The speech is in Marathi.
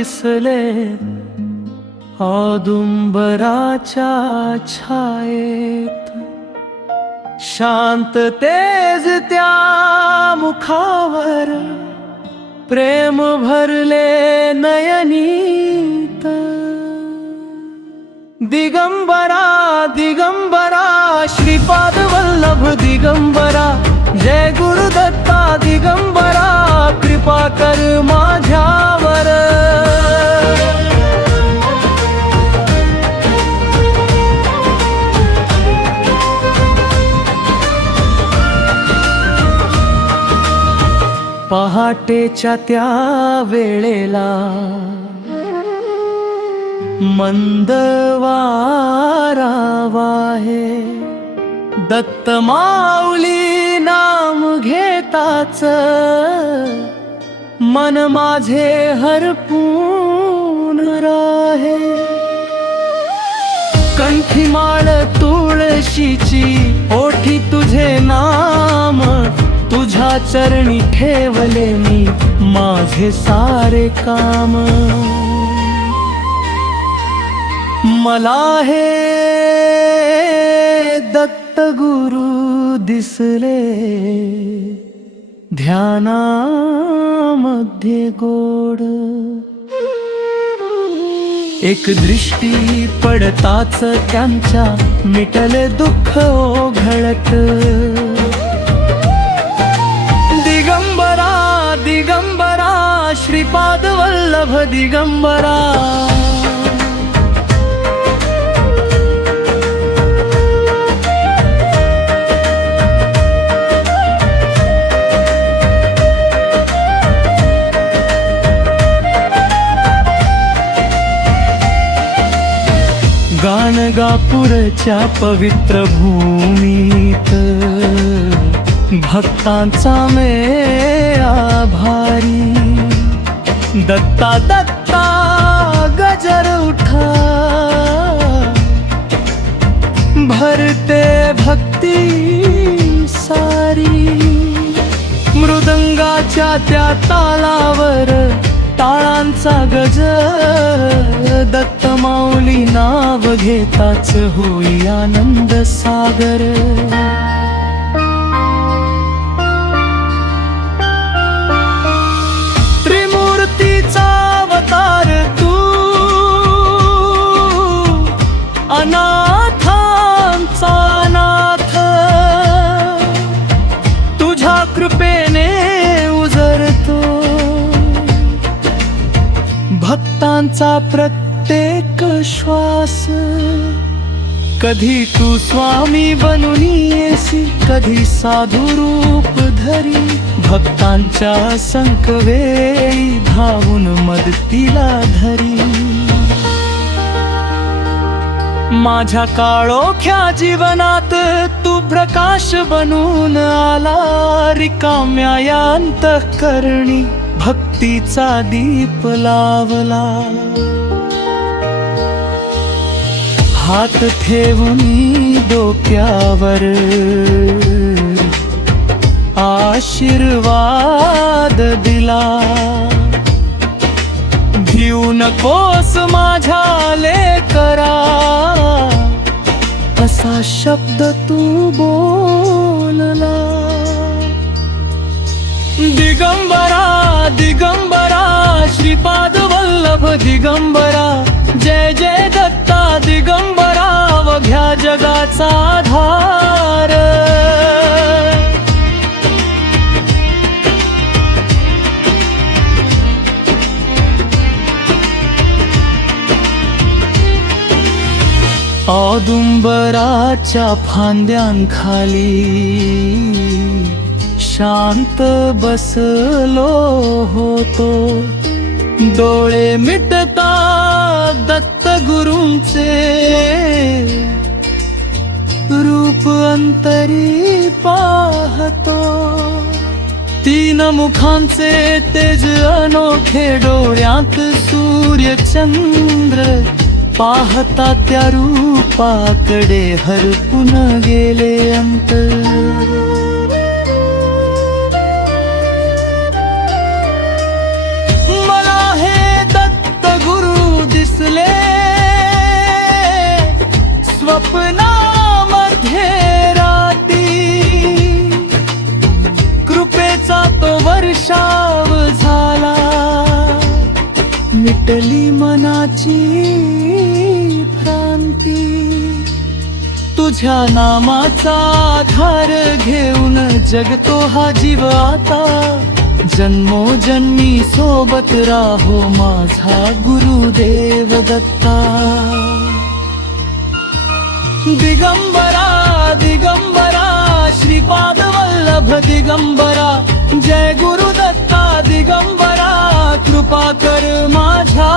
दिसले औदुंबराच्या छायेत, शांत तेज त्या मुखावर, प्रेम भरले नयनीत। दिगंबरा दिगंबरा श्रीपाद वल्लभ दिगंबरा, जय गुरुदत्ता दिगंबरा, कृपा कर माझ्यावर। पहाटेच्या त्या वेळेला मंद वारा वाहे, दत्त माऊली नाम घेताच मन माझे हरपून राहे। कंठी माळ तुळशीची, ओठी तुझे नाम, तुझ्या चरणी ठेवले मी माझे सारे काम। मला हे दत्त गुरु दिसले ध्यानामध्ये गोड। एक दृष्टी पडताच त्यांच्या मिटले दुःख ओघळत। दिगंबरा दिगंबरा श्रीपाद वल्लभ दिगंबरा, गाणगापूरच्या पवित्र भूमीत, भक्तांचा मी आभारी। दत्ता दत्ता गजर उठा, भरते भक्ती सारी। मृदंगाच्या त्या तालावर टाळांचा गज, दत्त माऊली नाव घेताच होई आनंद सागर। त्रिमूर्तीचा अवतार तू, अनाथांचा नाथ, तुझ्या कृपेने उजरतो भक्तांचा प्रत्येक श्वास। कधी तू स्वामी बनून येसी, कधी साधू रूप धरी, भक्तांच्या संकवेळी धावून मदतीला धरी। माझ्या काळोख्या जीवनात तू प्रकाश बनून आला, रिकाम्या या अंतःकरणी भक्तीचा दीप लावला। हात ठेवूनी डोक्यावर आशीर्वाद दिला। भिऊ नकोस माझ्या लेकरा, असा शब्द तू बोलला। दिगंबरा दिगंबरा श्रीपाद वल्लभ दिगंबरा, जय जय दत्ता दिगंबरा, अवघ्या जगाचा आधार। औदुंबराच्या फांद्यांखाली शांत बसलो होतो, डोळे मिटता दत्त गुरूंचे रूप अंतरी पाहतो। तीन मुखांचे तेज अनोखे, डोळ्यात सूर्य चंद्र, पाहता त्या रूपाकडे हरपून गेले अंतर। मला हे दत्त मिटली मनाची भ्रांती, तुझ्या नामाचा आधार घेऊन जगतो हा जीव आता, जन्मोजन्मी सोबत राहो माझा गुरुदेव दत्ता. दिगंबरा दिगंबरा श्रीपाद वल्लभ दिगंबरा, जय गुरुदत्ता दिगंबरा, कृपा कर माझ्या